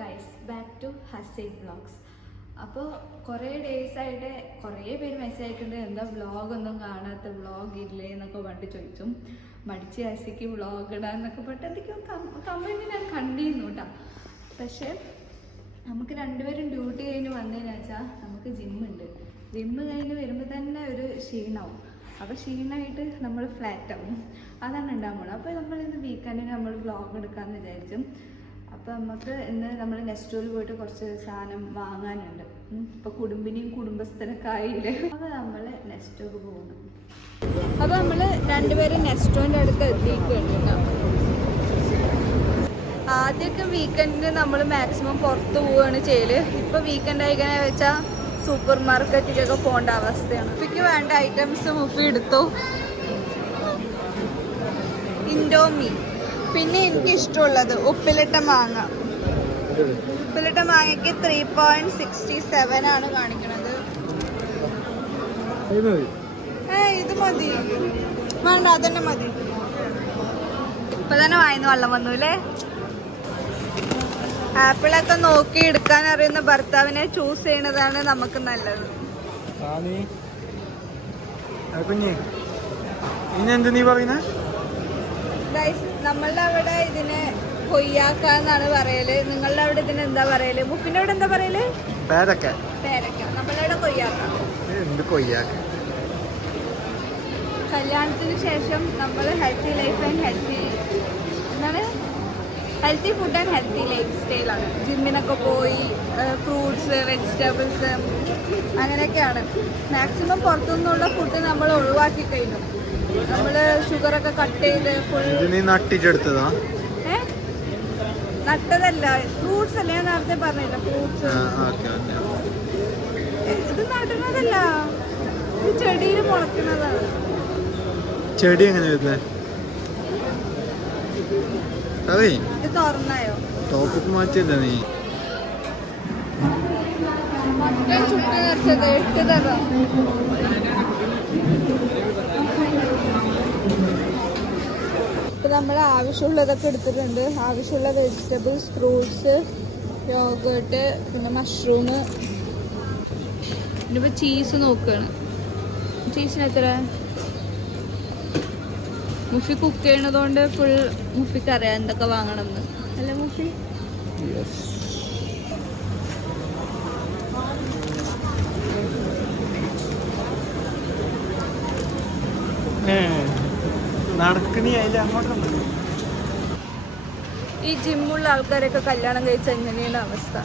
Guys back to ഹസൈഡ് vlogs. അപ്പോൾ കുറേ ഡേയ്സായിട്ട് കുറേ പേര് മെസ്സേജ് അയക്കുന്നുണ്ട്, എന്താ വ്ളോഗൊന്നും കാണാത്ത, വ്ളോഗ് ഇല്ലേ എന്നൊക്കെ പണ്ട് ചോദിച്ചു. മടിച്ച് ഹസിക്ക് വ്ളോഗ് ഇടാന്നൊക്കെ പറഞ്ഞിട്ട് എന്തൊക്കെയോ കമൻറ്റ് ഞാൻ കണ്ടിരുന്നു കേട്ടോ. പക്ഷേ നമുക്ക് രണ്ടുപേരും ഡ്യൂട്ടി കഴിഞ്ഞ് വന്നതെന്ന് വെച്ചാൽ നമുക്ക് ജിമ്മുണ്ട്. ജിമ്മ് കഴിഞ്ഞ് വരുമ്പോൾ തന്നെ ഒരു ക്ഷീണമാവും. അപ്പോൾ ക്ഷീണമായിട്ട് നമ്മൾ ഫ്ലാറ്റാവും, അതാണ് ഉണ്ടാകുമ്പോൾ. അപ്പോൾ നമ്മളിന്ന് വീക്കെൻഡിന് നമ്മൾ വ്ളോഗ് എടുക്കാമെന്ന് വിചാരിച്ചു. അപ്പോൾ നമുക്ക് ഇന്ന് നമ്മൾ നെസ്റ്റോയിൽ പോയിട്ട് കുറച്ച് സാധനം വാങ്ങാനുണ്ട്. ഇപ്പോൾ കുടുംബിനെയും കുടുംബസ്ഥനൊക്കെ ആയില്ലേ. അപ്പോൾ നമ്മൾ നെസ്റ്റോക്ക് പോകുന്നു. അപ്പോൾ നമ്മൾ രണ്ടുപേരും നെസ്റ്റോൻ്റെ അടുത്ത് എത്തിയിട്ടുണ്ട്. ആദ്യമൊക്കെ വീക്കെൻഡിന് നമ്മൾ മാക്സിമം പുറത്ത് പോവുകയാണ് ചെയ്യൽ. ഇപ്പോൾ വീക്കെൻഡ് ആയിക്കാനെ വെച്ചാൽ സൂപ്പർ മാർക്കറ്റിലൊക്കെ പോകേണ്ട അവസ്ഥയാണ്. മുഫിക്ക് വേണ്ട ഐറ്റംസ് മുഫി എടുത്തു. ഇൻഡോമി, പിന്നെ എനിക്ക് ഇഷ്ടമുള്ളത് ഉപ്പിലിട്ട മാങ്ങ. ഉപ്പിലിട്ട മാങ്ങയ്ക്ക് 3.67 ആണ് കാണിക്കണത്. ഇത് മതി, വേണ്ട അതന്നെ മതി. ഇപ്പൊ തന്നെ വായന്ന് വെള്ളം വന്നു അല്ലേ. ആപ്പിളൊക്കെ നോക്കി എടുക്കാൻ അറിയുന്ന ഭർത്താവിനെ ചൂസ് ചെയ്യണതാണ് നമുക്ക് നല്ലത്. നമ്മളുടെ അവിടെ ഇതിന് കൊയ്യാക്ക എന്നാണ് പറയല്. നിങ്ങളുടെ അവിടെ ഇതിന് എന്താ പറയല്? മുഫിന്റെ അവിടെ എന്താ പറയല്? പേരക്ക. നമ്മളുടെ അവിടെ കൊയ്യാക്ക. കല്യാണത്തിന് ശേഷം നമ്മൾ healthy life and healthy food and healthy life സ്റ്റൈലാണ്. ജിമ്മിനൊക്കെ പോയി ഫ്രൂട്ട്സ്, വെജിറ്റബിൾസ് അങ്ങനെയൊക്കെയാണ്. മാക്സിമം പുറത്തുനിന്നുള്ള ഫുഡ് നമ്മൾ ഒഴിവാക്കി കഴിഞ്ഞു. നമ്മൾ ഷുഗറൊക്കെ കട്ട് ചെയ്ത് ഫുൾ നട്ടിച്ചെടുത്തതാ. നട്ടതല്ല, ഫ്രൂട്ട്സ് അല്ലേ ഞാൻ നേരത്തെ പറഞ്ഞില്ല. ഫ്രൂട്ട്സ് ഇത് നടുന്നതല്ല, ഇത് ചെടിയിൽ മുളക്കുന്നതാണ്. ചെടി എങ്ങനെ ഇത് തുറന്നായോ? ടോപ്പിക്ക് മാറ്റിയല്ല നീ. മൊത്തം ചുട്ട് നിറച്ചത് 8 തരം. ഇപ്പം നമ്മൾ ആവശ്യമുള്ളതൊക്കെ എടുത്തിട്ടുണ്ട്. ആവശ്യമുള്ള വെജിറ്റബിൾസ്, ഫ്രൂട്ട്സ്, യോഗേർട്ട്, പിന്നെ മഷ്റൂം. ഇനിയിപ്പോൾ ചീസ് നോക്കുകയാണ്. ചീസിന് എത്ര? മുഫി കുക്ക് ചെയ്യണതുകൊണ്ട് ഫുൾ മുഫിക്ക് അറിയാം എന്തൊക്കെ വാങ്ങണമെന്ന് അല്ലേ മുഫി? ഈ ജിമ്മുള്ള ആൾക്കാരൊക്കെ കല്യാണം കഴിച്ച എങ്ങനെയാണ് അവസ്ഥ?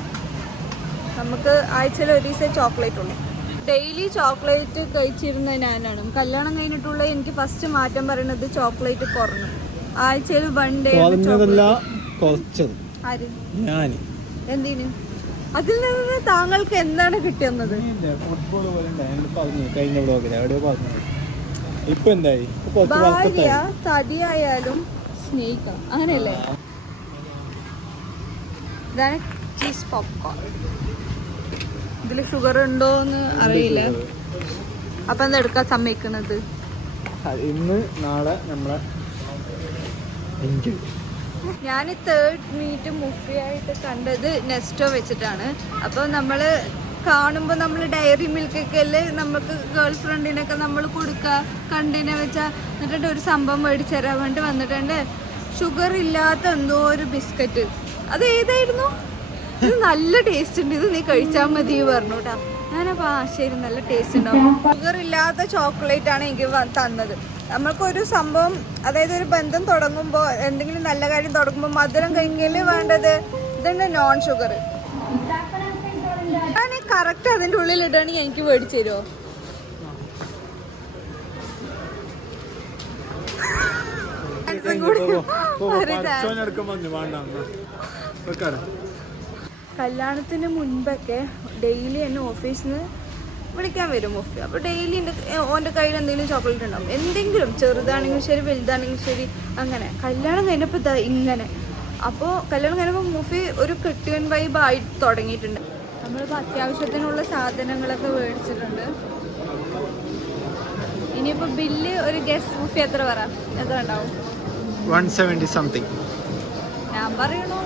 നമുക്ക് ആഴ്ചയിൽ ഒരു ദിവസം ചോക്ലേറ്റ് ഉള്ളു. ഡെയിലി ചോക്ലേറ്റ് കഴിച്ചിരുന്ന ഞാനാണ്. കല്യാണം കഴിഞ്ഞിട്ടുള്ള എനിക്ക് ഫസ്റ്റ് മാറ്റം പറയുന്നത് ചോക്ലേറ്റ് കുറഞ്ഞു. ആഴ്ചയിൽ 1 ഡേ. എന്തിന്? അതിൽ നിന്ന് താങ്കൾക്ക് എന്താണ് കിട്ടുന്നത്? ഭാര്യ തടിയായാലും സ്നേഹിക്കണം, അങ്ങനെയല്ലേ? ഇതാണ് ചീസ് പോപ്കോൺ. ഇതിൽ ഷുഗർ ഉണ്ടോന്ന് അറിയില്ല. അപ്പൊ എന്താ എടുക്കാൻ സമ്മതിക്കുന്നത്? ഇന്ന് നാളെ നമ്മളെ ഞാൻ 3rd മീറ്റ് മുഫിയായിട്ട് കണ്ടത് നെസ്റ്റോ വെച്ചിട്ടാണ്. അപ്പോൾ നമ്മൾ കാണുമ്പോൾ നമ്മൾ ഡയറി മിൽക്കൊക്കെ അല്ലേ നമുക്ക് ഗേൾ ഫ്രണ്ടിനൊക്കെ നമ്മൾ കൊടുക്കുക കണ്ടിനെ വെച്ചാൽ. എന്നിട്ട് ഒരു സംഭവം മേടിച്ചു തരാൻ വേണ്ടി വന്നിട്ടുണ്ട്. ഷുഗർ ഇല്ലാത്ത എന്തോ ഒരു ബിസ്ക്കറ്റ്. അത് ഏതായിരുന്നു? ഇത് നല്ല ടേസ്റ്റ് ഉണ്ട്, ഇത് നീ കഴിച്ചാൽ മതി പറഞ്ഞു കേട്ടോ. ഞാനപ്പോൾ ശരി, നല്ല ടേസ്റ്റ് ഉണ്ടാവും. ഷുഗർ ഇല്ലാത്ത ചോക്ലേറ്റ് ആണ് എനിക്ക് തന്നത്. നമ്മൾക്കൊരു സംഭവം, അതായത് ഒരു ബന്ധം തുടങ്ങുമ്പോൾ, എന്തെങ്കിലും നല്ല കാര്യം തുടങ്ങുമ്പോൾ മധുരം കഴിക്കല് വേണ്ടത്. ഇതുണ്ട് നോൺ ഷുഗർ. ഞാൻ കറക്റ്റ് അതിൻ്റെ ഉള്ളിൽ ഇടുകയാണെങ്കിൽ എനിക്ക് മേടിച്ചു തരുമോ? കല്യാണത്തിന് മുൻപൊക്കെ ഡെയിലി എന്നെ ഓഫീസിൽ നിന്ന് വിളിക്കാൻ വരും മുഫി. അപ്പോൾ ഡെയിലി ഓൻ്റെ കയ്യിൽ എന്തെങ്കിലും ചോക്ലേറ്റ് ഉണ്ടാവും, എന്തെങ്കിലും, ചെറുതാണെങ്കിലും ശരി വലുതാണെങ്കിലും ശരി. അങ്ങനെ കല്യാണം കഴിഞ്ഞപ്പോൾ ഇങ്ങനെ. അപ്പോൾ കല്യാണം കഴിഞ്ഞപ്പോൾ മുഫി ഒരു കെട്ടിയൻ വൈബ് ആയി തുടങ്ങിയിട്ടുണ്ട്. നമ്മളിപ്പോൾ അത്യാവശ്യത്തിനുള്ള സാധനങ്ങളൊക്കെ മേടിച്ചിട്ടുണ്ട്. ഇനിയിപ്പോൾ ബില്ല് ഒരു ഗസ്റ്റ് മുഫി എത്ര ഉണ്ടാവും? 170 സംതിങ്. ഞാൻ പറയണു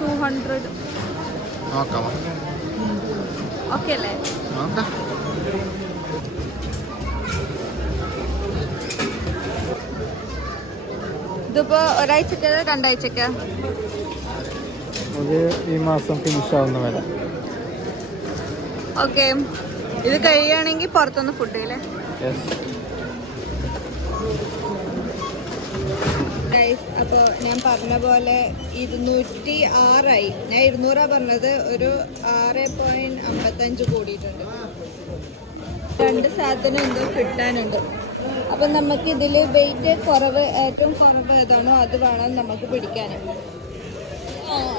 200. നോക്കാം ഓക്കെ അല്ലേ? നോക്കാം. ഇതിപ്പോ ഒരാഴ്ചക്ക് 2 ആഴ്ചക്ക് ഒരു ഈ മാസം ഫിനിഷ് ആവുന്ന വരെ. ഓക്കെ, ഇത് കഴിയുകയാണെങ്കിൽ പുറത്തുനിന്ന് ഫുഡ് അല്ലേ? അപ്പോൾ ഞാൻ പറഞ്ഞ പോലെ 206 ആയി. ഞാൻ 200 പറഞ്ഞത്, ഒരു 6.55 കൂടിയിട്ടുണ്ട്. 2 സാധനം എന്തോ കിട്ടാനുണ്ട്. അപ്പം നമുക്ക് ഇതിൽ വെയിറ്റ് കുറവ്, ഏറ്റവും കുറവ് ഏതാണോ അത് വേണം നമുക്ക് പിടിക്കാൻ.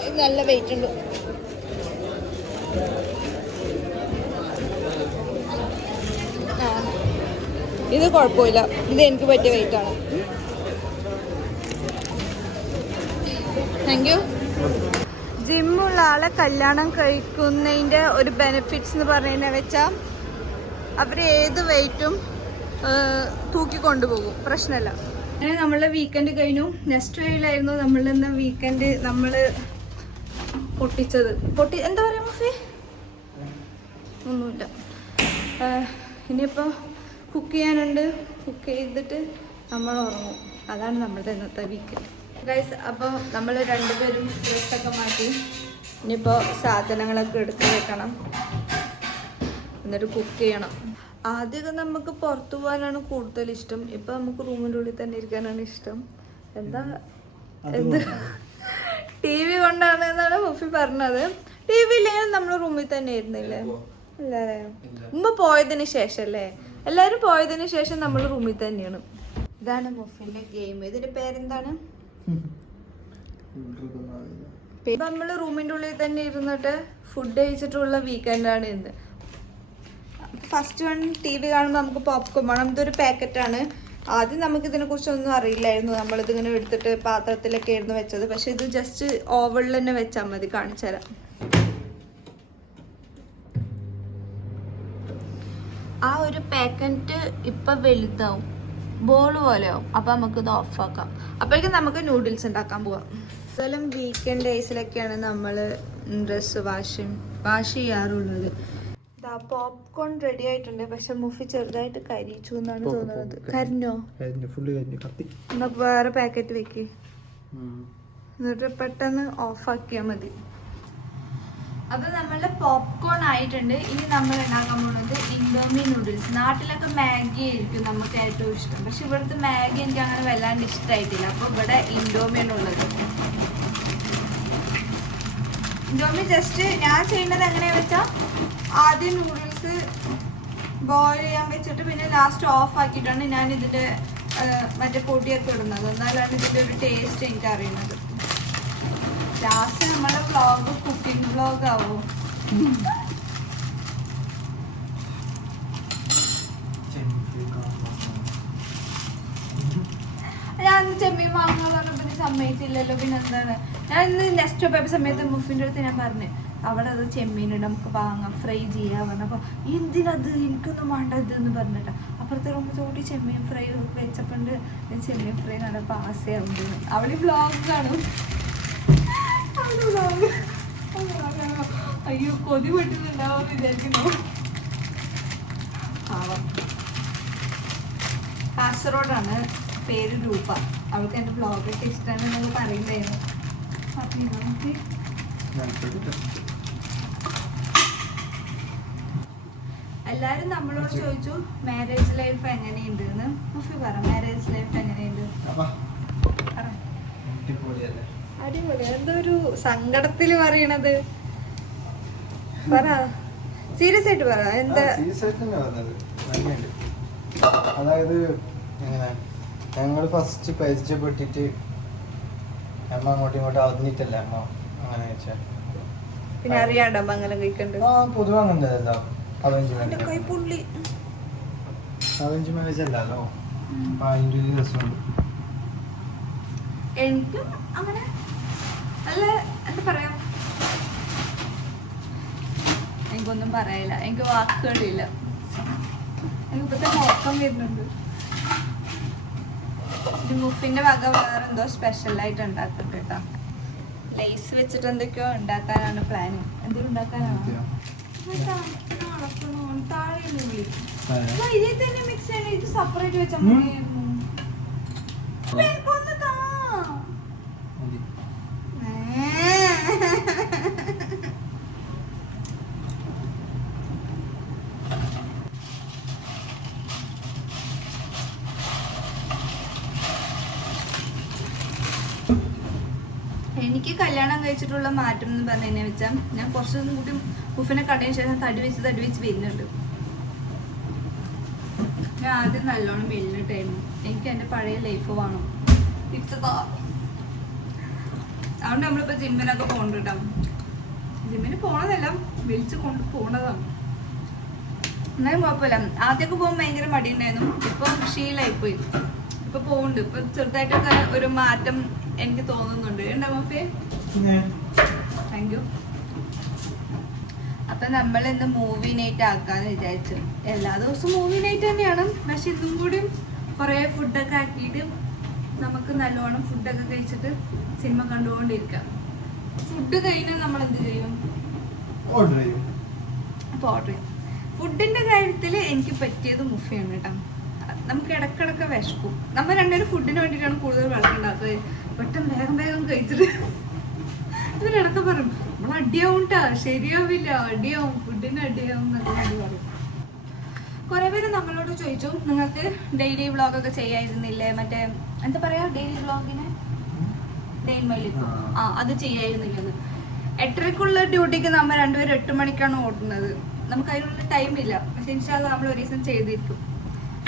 ഇത് നല്ല വെയിറ്റ് ഉണ്ട്. ഇത് കുഴപ്പമില്ല, ഇത് എനിക്ക് പറ്റിയ വെയിറ്റ് ആണ്. Thank you. ജിമ്മുള്ള ആളെ കല്യാണം കഴിക്കുന്നതിൻ്റെ ഒരു ബെനിഫിറ്റ്സ് എന്ന് പറയുന്നത് വെച്ചാൽ അവർ ഏത് വെയിറ്റും തൂക്കിക്കൊണ്ടുപോകും, പ്രശ്നമില്ല. അങ്ങനെ നമ്മളെ വീക്കെൻഡ് കഴിഞ്ഞു. നെക്സ്റ്റ് വേയിലായിരുന്നു നമ്മളിന്ന് വീക്കെൻഡ് നമ്മൾ പൊട്ടിച്ചത്. എന്താ പറയുക മുഫി? ഒന്നുമില്ല. ഇനിയിപ്പോൾ കുക്ക് ചെയ്യാനുണ്ട്. കുക്ക് ചെയ്തിട്ട് നമ്മൾ ഉറങ്ങും. അതാണ് നമ്മളുടെ ഇന്നത്തെ വീക്കെൻഡ് ഗൈസ്. അപ്പോൾ നമ്മൾ രണ്ടുപേരും ഡ്രസ്സൊക്കെ മാറ്റി ഇനിയിപ്പോൾ സാധനങ്ങളൊക്കെ എടുത്ത് വെക്കണം, എന്നിട്ട് കുക്ക് ചെയ്യണം. ആദ്യമൊക്കെ നമുക്ക് പുറത്തു പോകാനാണ് കൂടുതൽ ഇഷ്ടം. ഇപ്പം നമുക്ക് റൂമിൻ്റെ ഉള്ളിൽ തന്നെ ഇരിക്കാനാണ് ഇഷ്ടം. എന്ത് TV കൊണ്ടാണ് എന്നാണ് മുഫി പറഞ്ഞത്. TV ഇല്ലെങ്കിൽ നമ്മൾ റൂമിൽ തന്നെ ആയിരുന്നില്ലേ? അല്ലേ? മുമ്പ് പോയതിന് ശേഷം അല്ലേ? എല്ലാവരും പോയതിന് ശേഷം നമ്മൾ റൂമിൽ തന്നെയാണ്. ഇതാണ് മുഫിൻ്റെ ഗെയിം. ഇതിൻ്റെ പേരെന്താണ്? നമ്മൾ റൂമിൻ്റെ ഉള്ളിൽ തന്നെ ഇരുന്നിട്ട് ഫുഡ് കഴിച്ചിട്ടുള്ള വീക്കെൻഡാണ് ഇന്ന്. ഫസ്റ്റ് വൺ TV കാണുമ്പോൾ നമുക്ക് പോപ്കോൺ വേണം. ഇതൊരു പാക്കറ്റാണ്. ആദ്യം നമുക്ക് ഇതിനെക്കുറിച്ചൊന്നും അറിയില്ലായിരുന്നു. നമ്മളിതിങ്ങനെ എടുത്തിട്ട് പാത്രത്തിലൊക്കെ ആയിരുന്നു വെച്ചത്. പക്ഷെ ഇത് ജസ്റ്റ് ഓവനിൽ തന്നെ വെച്ചാൽ മതി. കാണിച്ചു തരാം. ആ ഒരു പാക്കറ്റ് ഇപ്പം വലുതാവും, ബോൾ പോലെ ആവും. അപ്പം നമുക്കിത് ഓഫാക്കാം. അപ്പോഴേക്കും നമുക്ക് നൂഡിൽസ് ഉണ്ടാക്കാൻ പോവാം. എന്തായാലും വീക്കെൻഡ് ഡേയ്സിലൊക്കെയാണ് നമ്മൾ ഡ്രസ്സ് വാഷ് ചെയ്യാറുള്ളത്. പോപ്കോൺ റെഡി ആയിട്ടുണ്ട്. പക്ഷെ മുഫി ചെറുതായിട്ട് കരിച്ചു എന്നാണ് തോന്നുന്നത്. കരിഞ്ഞോ? എന്നാ വേറെ പാക്കറ്റ് വെക്ക്, എന്നിട്ട് പെട്ടെന്ന് ഓഫാക്കിയാൽ മതി. അപ്പൊ നമ്മളുടെ പോപ്കോൺ ആയിട്ടുണ്ട്. ഇനി നമ്മൾ ഉണ്ടാക്കാൻ പോകുന്നത് ഇൻഡോമി നൂഡിൽസ്. നാട്ടിലൊക്കെ മാഗി ആയിരിക്കും നമുക്ക് ഏറ്റവും ഇഷ്ടം. പക്ഷെ ഇവിടുത്തെ മാഗി എനിക്ക് അങ്ങനെ വല്ലാണ്ട് ഇഷ്ടമായിട്ടില്ല. അപ്പൊ ഇവിടെ ഇൻഡോമിയാണ് ഉള്ളത്. ഇൻഡോമി ജസ്റ്റ് ഞാൻ ചെയ്യുന്നത് എങ്ങനെയാ വെച്ചാൽ ആദ്യം നൂഡിൽസ് ബോയിൽ ചെയ്യാൻ വെച്ചിട്ട് പിന്നെ ലാസ്റ്റ് ഓഫ് ആക്കിയിട്ടാണ് ഞാൻ ഇതിൻ്റെ മറ്റേ പൊടിയൊക്കെ ഇടുന്നത്. എന്നാലാണ് ഇതിൻ്റെ ഒരു ടേസ്റ്റ് എനിക്ക് അറിയുന്നത്. ലാസ്റ്റ് നമ്മുടെ വ്ളോഗ് കുക്കിംഗ് വ്ളോഗ് ആവും. ഞാൻ ചെമ്മീൻ വാങ്ങാൻ പറഞ്ഞപ്പോൾ സമ്മതിച്ചില്ലല്ലോ. പിന്നെ എന്താണ്, ഞാൻ ഇന്ന് നെക്സ്റ്റ് പോയപ്പോൾ സമയത്ത് മുഫിൻ്റെ അടുത്ത് ഞാൻ പറഞ്ഞു അവിടെ അത് ചെമ്മീനുണ്ട്, നമുക്ക് വാങ്ങാം, ഫ്രൈ ചെയ്യാൻ പറഞ്ഞപ്പോൾ എന്തിനത്, എനിക്കൊന്നും വേണ്ടത് എന്ന് പറഞ്ഞിട്ട് അപ്പുറത്തെ റൂമിൽ തോട്ടി ചെമ്മീൻ ഫ്രൈ വെച്ചപ്പോണ്ട് ചെമ്മീൻ ഫ്രൈ നല്ല പാസയാവുന്നത്. അവിടെ വ്ളോഗ് കാണും. അയ്യോ കൊതി പെട്ടിട്ടുണ്ടാവും വിചാരിക്കുന്നു. കാസർഗോഡാണ്, പേര് രൂപ. അവൾക്ക് എൻ്റെ ബ്ലോഗൊക്കെ ഇഷ്ടമാണ് എന്നൊക്കെ പറയുന്നുണ്ടായിരുന്നു. എല്ലാരും നമ്മളോട് ചോദിച്ചു മാരേജ് ലൈഫ് എങ്ങനെയുണ്ട് എന്ന്. മുഫി പറ, മാരേജ് ലൈഫ് എങ്ങനെയുണ്ട്? അടിപൊളി. എന്തോ ഒരു സങ്കടത്തില് പറയണത്. പറ, സീരിയസ് ആയിട്ട് പറ. എന്താ? അതായത് എങ്ങനെ ഞങ്ങൾ ഫസ്റ്റ് പരിചയപ്പെട്ടിട്ട് അമ്മ അങ്ങോട്ടും ഇങ്ങോട്ടും അറിഞ്ഞിട്ടല്ല അമ്മ അങ്ങനെ വെച്ചാൽ പിന്നെ അറിയാണ്ടോ മംഗലം കഴിക്കണ്ട്? പൊതുവെ അങ്ങനല്ലോ. എനിക്ക് അങ്ങനെ അല്ല, എന്താ പറയാ, എനിക്കൊന്നും പറയില്ല. എനിക്ക് വാക്കുകളില്ല. എനിക്കിപ്പത്തെ ഉറക്കം വരുന്നുണ്ട്. മുഫിന്റെ വക വേറെന്തോ സ്പെഷ്യലായിട്ട് ഉണ്ടാക്കുന്നുണ്ട് കേട്ടോ. ലേസ് വെച്ചിട്ട് എന്തൊക്കെയോ ഉണ്ടാക്കാനാണ് പ്ലാൻ. എന്തെങ്കിലും ഉണ്ടാക്കാനാണോ? ഇതിൽ തന്നെ മിക്സ് ചെയ്യണം. ഇത് സെപ്പറേറ്റ് വെച്ചാൽ മതിയായിരുന്നു. ഒന്ന് താ. എനിക്ക് കല്യാണം കഴിച്ചിട്ടുള്ള മാറ്റം എന്ന് പറഞ്ഞു വെച്ചാൽ ഞാൻ കുറച്ചൊന്നും കൂടി ഉഫിനെ കണ്ടതിന് ശേഷം തടി വെച്ച് വരുന്നുണ്ട്. ഞാൻ ആദ്യം നല്ലോണം വെല്ലിട്ടായിരുന്നു. എനിക്ക് എൻ്റെ പഴയ ലൈഫ് വേണം തിരിച്ചതാ. അതുകൊണ്ട് നമ്മളിപ്പോ ജിമ്മിനൊക്കെ പോകണ്ട. ജിമ്മിന് പോണതല്ല, വിളിച്ച് കൊണ്ട് പോണതാണ്. എന്നാലും കുഴപ്പമില്ല. ആദ്യമൊക്കെ പോകുമ്പോൾ ഭയങ്കര മടിയുണ്ടായിരുന്നു. ഇപ്പൊ ശീലമായിപ്പോയി. ഇപ്പൊ പോകുന്നുണ്ട്. ഇപ്പൊ ചെറുതായിട്ടൊക്കെ ഒരു മാറ്റം എനിക്ക് തോന്നുന്നുണ്ട്. ഉണ്ടാമേ? Thank you. അപ്പൊ നമ്മൾ ഇന്ന് മൂവി നൈറ്റ് ആക്കാന്ന് വിചാരിച്ചു. എല്ലാ ദിവസവും മൂവി നൈറ്റ് തന്നെയാണ്, പക്ഷെ ഇതും കൂടി കുറെ ഫുഡൊക്കെ ആക്കിയിട്ട് നമുക്ക് നല്ലോണം ഫുഡൊക്കെ കഴിച്ചിട്ട് സിനിമ കണ്ടുകൊണ്ടിരിക്കാം. ഫുഡ് കഴിഞ്ഞാൽ നമ്മൾ എന്ത് ചെയ്യും? ഓർഡർ ചെയ്യും. അപ്പൊ ഓർഡർ ചെയ്യും. ഫുഡിന്റെ കാര്യത്തിൽ എനിക്ക് പറ്റിയത് മുഫയാണ് കേട്ടോ. നമുക്ക് ഇടക്കിടക്ക് വിശക്കും. നമ്മൾ രണ്ടുപേരും ഫുഡിന് വേണ്ടിയിട്ടാണ് കൂടുതൽ വളർന്നുണ്ടാക്കുന്നത്. പെട്ടെന്ന് വേഗം കഴിച്ചിട്ട് ഇതിനിടക്ക് പറയും നമ്മൾ അടിയാവും ട്ടാ, ശരിയാവില്ല, അടിയാവും, ഫുഡിന് അടിയാവും എന്നൊക്കെ പറയും. കുറെ പേര് നമ്മളോട് ചോദിച്ചു നിങ്ങൾക്ക് ഡെയിലി വ്ളോഗൊക്കെ ചെയ്യായിരുന്നില്ലേ, മറ്റേ എന്താ പറയാ ഡെയിലി വ്ളോഗിന് അത് ചെയ്യായിരുന്നില്ലെന്ന്. 8:30ക്കുള്ള ഡ്യൂട്ടിക്ക് നമ്മൾ രണ്ടുപേരും 8 മണിക്കാണ് ഓടുന്നത്. നമുക്ക് അതിനുള്ള ടൈമില്ല. പക്ഷെ ഇൻഷാല്ലാ നമ്മൾ ഒരു ദിവസം ചെയ്തിരിക്കും.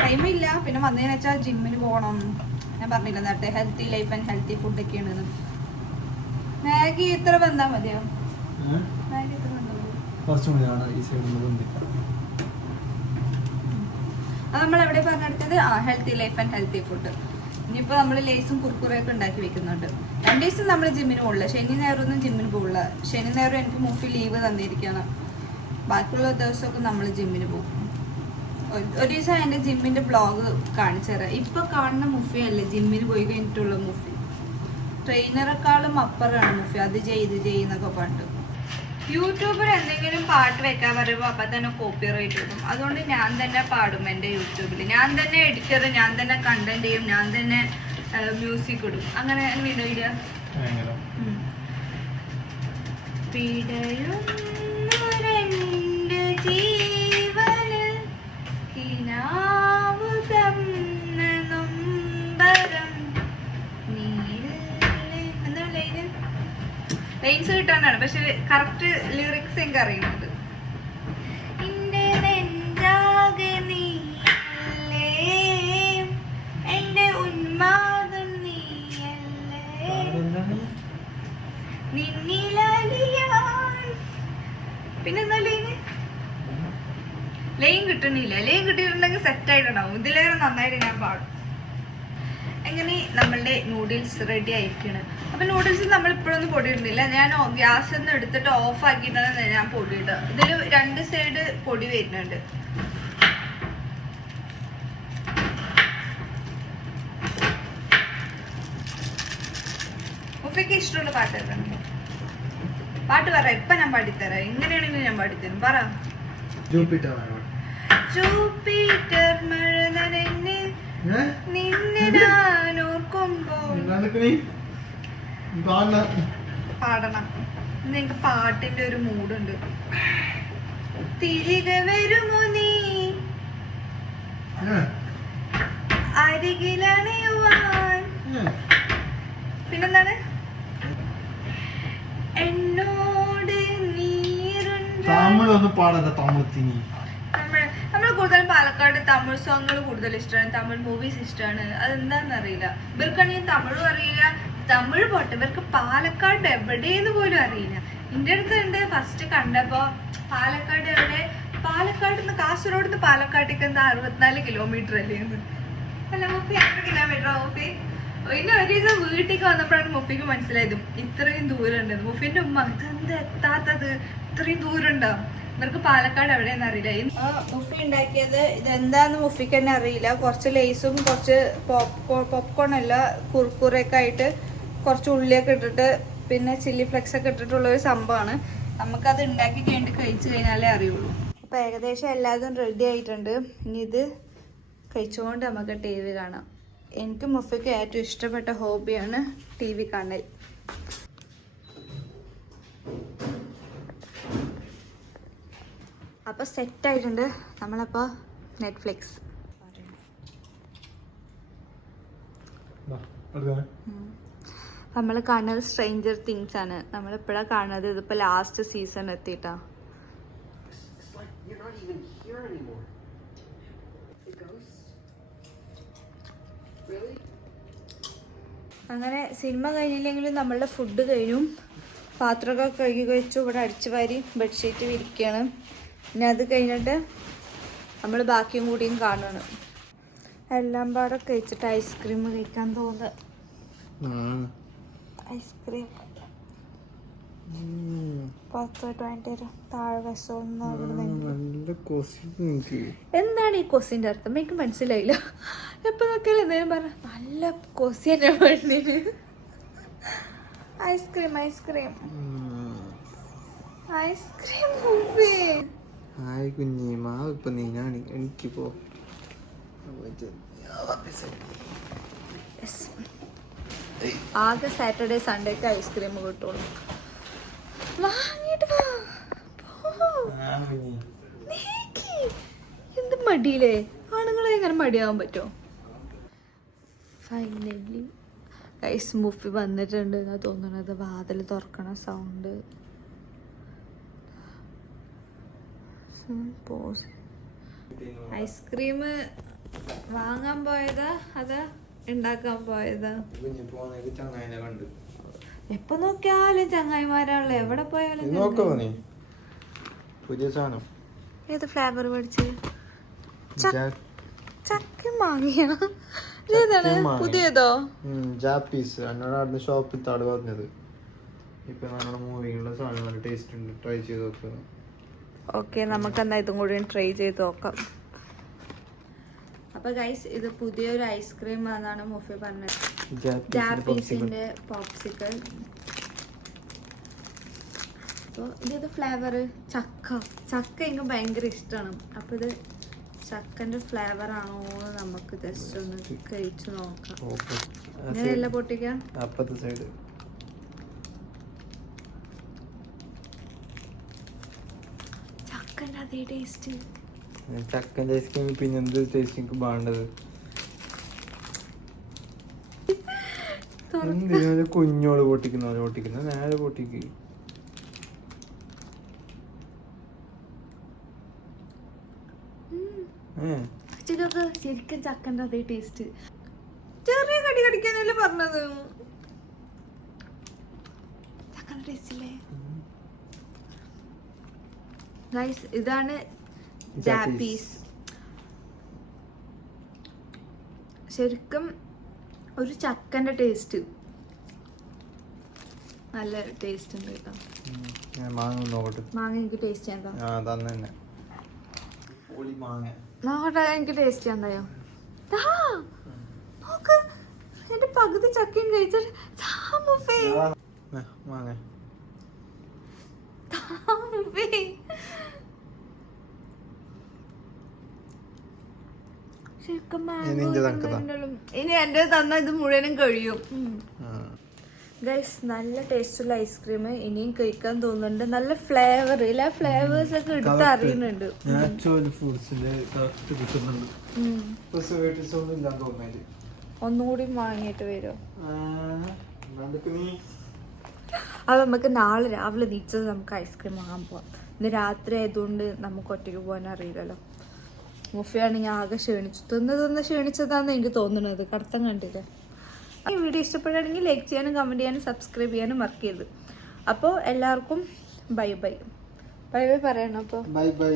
ടൈമില്ല. പിന്നെ വന്നതെന്ന് വെച്ചാൽ ജിമ്മിന് പോകണം. ഞാൻ പറഞ്ഞില്ല നേരത്തെ ഹെൽത്തി ലൈഫ് ആൻഡ് ഹെൽത്തി ഫുഡൊക്കെയാണ്. മാഗി ഇത്ര വന്നാൽ മതിയോ? മാഗി ഇത്ര അത് നമ്മൾ എവിടെ പറഞ്ഞെടുത്തത്? Healthy life and healthy food. ഇനിയിപ്പോൾ നമ്മൾ ലേസും കുർക്കുറയൊക്കെ ഉണ്ടാക്കി വെക്കുന്നുണ്ട്. 2 ദിവസം നമ്മൾ ജിമ്മിന് പോകില്ല. ശനി ഞായറൊന്നും ജിമ്മിന് പോകില്ല. ശനി ഞായറും എനിക്ക് മുഫി ലീവ് തന്നിരിക്കുകയാണ്. ബാക്കിയുള്ള ദിവസമൊക്കെ നമ്മൾ ജിമ്മിന് പോകും. ഒരു ദിവസം എൻ്റെ ജിമ്മിൻ്റെ ബ്ലോഗ് കാണിച്ചു തരാം. ഇപ്പൊ കാണുന്ന മുഫി അല്ലേ ജിമ്മിന് പോയി കഴിഞ്ഞിട്ടുള്ള മുഫി. ട്രെയിനറെക്കാളും അപ്പുറമാണ് മുഫി. അത് ചെയ്യുന്നൊക്കെ പണ്ട്. യൂട്യൂബർ എന്തെങ്കിലും പാട്ട് വെക്കാൻ പറയുമ്പോൾ അപ്പം തന്നെ കോപ്പിറൈറ്റ് കിട്ടും. അതുകൊണ്ട് ഞാൻ തന്നെ പാടും എൻ്റെ യൂട്യൂബിൽ. ഞാൻ തന്നെ എഡിറ്റർ, ഞാൻ തന്നെ കണ്ടന്റ് ചെയ്യും, ഞാൻ തന്നെ മ്യൂസിക് ഇടും. അങ്ങനെ വീഡിയോ ഇടുക. ലൈൻസ് കിട്ടാനാണ്, പക്ഷെ കറക്റ്റ് ലിറിക്സ് എനിക്ക് അറിയുന്നത്. എന്റെ നെഞ്ചാകെ നീയല്ലേ, എന്റെ ഉന്മാദം നീയല്ലേ, നിന്നിലലിയാൻ. പിന്നെന്താ ലൈന്? ലൈൻ കിട്ടണില്ല. ലൈൻ കിട്ടിയിട്ടുണ്ടെങ്കിൽ സെറ്റ് ആയിട്ടുണ്ടാവും. ഇതിലേറെ നന്നായിട്ട് ഞാൻ പാടും. അങ്ങനെ നമ്മളുടെ നൂഡിൽസ് റെഡി ആയിരിക്കണം. അപ്പൊ നൂഡിൽസ് നമ്മൾ ഇപ്പോഴൊന്നും പൊടിയിടുന്നില്ല. ഞാൻ ഗ്യാസ് ഒന്ന് എടുത്തിട്ട് ഓഫ് ആക്കിയിട്ടാണ് ഞാൻ പൊടിയിടുക. ഇതിൽ 2 സൈഡ് പൊടി വരുന്നുണ്ട്. ഉപ്പയ്ക്ക് ഇഷ്ടമുള്ള പാട്ട് ഏതാണ്? പാട്ട് പറ. ഇപ്പൊ ഞാൻ പാടിത്തരാം. എങ്ങനെയാണെങ്കിലും ഞാൻ പാടിത്തരും. പറ. ജൂപ്പിറ്റർ മഴ നനഞ്ഞ് നിന്നെ ഞാൻ ഓർക്കുമ്പോൾ പാടണം. എനിക്ക് പാട്ടിന്റെ ഒരു മൂടുണ്ട്. തിരികെ വരുമോ നീ അരികിലണിയുവാൻ. പിന്നെന്താണ്? എന്നോട് നമ്മൾ കൂടുതൽ പാലക്കാട് തമിഴ് സോങ്ങുകൾ കൂടുതൽ ഇഷ്ടമാണ്. തമിഴ് മൂവീസ് ഇഷ്ടമാണ്. അതെന്താന്ന് അറിയില്ല. ഇവർക്കാണെങ്കിൽ തമിഴും അറിയില്ല. തമിഴ് പോട്ടെ, ഇവർക്ക് പാലക്കാട് എവിടെയെന്ന് പോലും അറിയില്ല. എൻ്റെ അടുത്ത് ഉണ്ട് ഫസ്റ്റ് കണ്ടപ്പോ പാലക്കാട് എവിടെ? പാലക്കാട് നിന്ന് കാസർഗോഡ് നിന്ന് പാലക്കാട്ടേക്ക് എന്താ 64 കിലോമീറ്റർ അല്ലേ? അല്ല മുപ്പി 8 കിലോമീറ്റർ മുപ്പി. പിന്നെ ഒരു ദിവസം വീട്ടിലേക്ക് വന്നപ്പോഴാണ് മുപ്പിക്ക് മനസ്സിലായത് ഇത്രയും ദൂരം ഉണ്ടെന്ന്. മുപ്പിന്റെ ഉമ്മ ഇതെന്താ എത്താത്തത്, ഇത്രയും ദൂരം ഉണ്ടോ? ഇവർക്ക് പാലക്കാട് എവിടെയെന്ന് അറിയില്ല. മുഫി ഉണ്ടാക്കിയത് ഇതെന്താന്ന് മുഫിക്ക് തന്നെ അറിയില്ല. കുറച്ച് ലേസും കുറച്ച് പോപ്കോൺ അല്ല കുർക്കുറയൊക്കെ ആയിട്ട് കുറച്ച് ഉള്ളിയൊക്കെ ഇട്ടിട്ട് പിന്നെ ചില്ലി ഫ്ലെക്സ് ഒക്കെ ഇട്ടിട്ടുള്ള ഒരു സംഭവമാണ്. നമുക്കത് ഉണ്ടാക്കി കഴിഞ്ഞിട്ട് കഴിച്ചു കഴിഞ്ഞാലേ അറിയുള്ളൂ. അപ്പോൾ ഏകദേശം എല്ലാതും റെഡി ആയിട്ടുണ്ട്. ഇനി ഇത് കഴിച്ചുകൊണ്ട് നമുക്ക് ടി വി കാണാം. എനിക്ക് മുഫയ്ക്ക് ഏറ്റവും ഇഷ്ടപ്പെട്ട ഹോബിയാണ് ടി വി കാണൽ. അപ്പോൾ സെറ്റായിട്ടുണ്ട് നമ്മളപ്പോൾ നെറ്റ്ഫ്ലിക്സ്. നമ്മൾ കാണുന്നത് സ്ട്രേഞ്ചർ തിങ്സ് ആണ്. നമ്മളിപ്പോഴാണ് കാണുന്നത്. ഇതിപ്പോൾ ലാസ്റ്റ് സീസൺ എത്തിയിട്ടാ. അങ്ങനെ സിനിമ കഴിഞ്ഞില്ലെങ്കിലും നമ്മളുടെ ഫുഡ് കഴിഞ്ഞു. പാത്രമൊക്കെ കഴുകി വെച്ചു. ഇവിടെ അടിച്ചു വാരി ബെഡ്ഷീറ്റ് വിരിക്കുകയാണ്. പിന്നെ അത് കഴിഞ്ഞിട്ട് നമ്മൾ ബാക്കിയും കൂടിയും കാണണം. എല്ലാം പാടെ കഴിച്ചിട്ട് ഐസ്ക്രീം കഴിക്കാൻ തോന്നുക. ഐസ്ക്രീം 10 വാങ്ങിട്ട് വരും. താഴെ വശമൊന്നും. എന്താണ് ഈ കൊസിന്റെ അർത്ഥം? എനിക്ക് മനസ്സിലായില്ല. എപ്പോ നോക്കിയാലും എന്തെങ്കിലും പറഞ്ഞ നല്ല കൊസി തന്നെ വേണ്ടിന്. Ice cream ice cream ice cream. ഹായ് കുഞ്ഞി മാവ് ഇപ്പൊ നീനാണ്. എനിക്കിപ്പോ ആകെ സാറ്റർഡേ സൺഡേക്ക് ഐസ്ക്രീം കിട്ടുള്ളൂ. വാങ്ങിട്ട് വാ. എന്ത് മടിയില്ലേ? ആണുങ്ങളെ എങ്ങനെ മടിയാവാൻ പറ്റുമോ? ഫൈനലി ഐസ് മുഫി വന്നിട്ടുണ്ട് എന്നാ തോന്നണത്. വാതിൽ തുറക്കണ സൗണ്ട്. ഐസ്ക്രീം വാങ്ങാൻ പോയതാ അതാ ഉണ്ടാക്കാൻ പോയതാ? എപ്പൊ നോക്കിയാലും ചങ്ങായിമാരാണല്ലോ. എവിടെ പോയാലും പുതിയ സാധനം. ഏത് ഫ്ലേവർ മേടിച്ചത്? ചക്ക മാങ്ങിയാ? ഏതാണ് പുതിയതോ? ജാപ്പീസ്. എന്നോട് ഷോപ്പിൽ താട് പറഞ്ഞത്. ഇപ്പൊ നമ്മുടെ മൂവിയുള്ള സാധനം നല്ല ടേസ്റ്റ് ഉണ്ട്. ട്രൈ ചെയ്ത് നോക്കുക. ഓക്കെ, നമുക്ക് എന്നാ ഇതും കൂടി ട്രൈ ചെയ്ത് നോക്കാം. അപ്പൊ ഗൈസ്, ഇത് പുതിയൊരു ഐസ്ക്രീം ആണെന്നാണ് മുഫി പറഞ്ഞത്. ജാപ്പീസിന്റെ പോപ്സിക്കൽ. അപ്പോൾ ഇത് ഫ്ലേവർ ചക്ക എനിക്ക് ഭയങ്കര ഇഷ്ടമാണ്. അപ്പൊ ഇത് ചക്കന്റെ ഫ്ലേവർ ആണോ എന്ന് നമുക്ക് ജസ്റ്റ് ഒന്ന് കഴിച്ചു നോക്കാം. അങ്ങനെയല്ല പൊട്ടിക്കാം. അപ്പത്തെ സൈഡ് ചക്കന്റെ അതേ ടേസ്റ്റ്. ചക്കൻ്റെ ഐസ്ക്രീം പിന്നെ എന്ത് ടേസ്റ്റ് എനിക്ക് വേണ്ടത്? കുഞ്ഞോള് പൊട്ടിക്കുന്ന പോലെ പൊട്ടിക്കുന്ന നേരെ പൊട്ടിക്ക്. ശരിക്കും ചക്കന്റെ അതേ ടേസ്റ്റ്. ചെറിയ കടി കടിക്കാനല്ലേ പറഞ്ഞത്. ചക്കന്റെ ടേസ്റ്റ് ഇല്ലേ ഗൈസ്? ഇതാണ് ജാപ്പീസ്. ശരിക്കും ഒരു ചക്കന്റെ ടേസ്റ്റ്. നല്ല ടേസ്റ്റ് ഉണ്ട് കേട്ടോ. മാങ്ങ എനിക്ക് ടേസ്റ്റ് ചെയ്യാൻ നോക്കട്ടെ. എനിക്ക് ടേസ്റ്റ് ചെയ്യാൻ തയ്യോ? നോക്ക്, എന്റെ പകുതി ചക്കയും കഴിച്ചിട്ട് ഇനി എന്റെ തന്ന ഇത് മുഴുവനും കഴിയും. ഗൈസ്, നല്ല ടേസ്റ്റുള്ള ഐസ്ക്രീം ഇനിയും കഴിക്കാൻ തോന്നുന്നുണ്ട്. നല്ല ഫ്ലേവർ. എല്ലാ ഫ്ലേവേഴ്സ് ഒക്കെ എടുത്ത് അറിയുന്നുണ്ട്. ഒന്നുകൂടി വാങ്ങിയിട്ട് വരുമോ? അത് നമുക്ക് നാളെ രാവിലെ നീച്ചത് നമുക്ക് ഐസ്ക്രീം വാങ്ങാൻ പോവാം. ഇന്ന് രാത്രി ആയതുകൊണ്ട് നമുക്ക് ഒറ്റയ്ക്ക് പോകാൻ അറിയില്ലല്ലോ. മുഫിയാണെങ്കിൽ ആകെ ക്ഷീണിച്ചു. തിന്ന് ക്ഷീണിച്ചതാണെന്ന് എനിക്ക് തോന്നുന്നത്. കടത്തം കണ്ടില്ല. ഈ വീഡിയോ ഇഷ്ടപ്പെടുകയാണെങ്കിൽ ലൈക്ക് ചെയ്യാനും കമൻറ്റ് ചെയ്യാനും സബ്സ്ക്രൈബ് ചെയ്യാനും മറക്കരുത്. അപ്പോൾ എല്ലാവർക്കും ബൈ ബൈ. ബൈ ബൈ പറയണം. അപ്പോൾ ബൈ.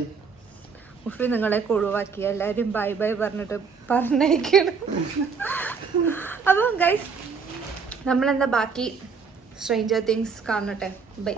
മുഫി നിങ്ങളെ ഒഴിവാക്കി എല്ലാവരും ബൈ ബൈ പറഞ്ഞിട്ട് പറഞ്ഞയക്കണം. അപ്പോൾ ഗൈസ്, നമ്മളെന്താ ബാക്കി സ്ട്രേഞ്ചർ തിങ്സ് കാണട്ടെ. ബൈ.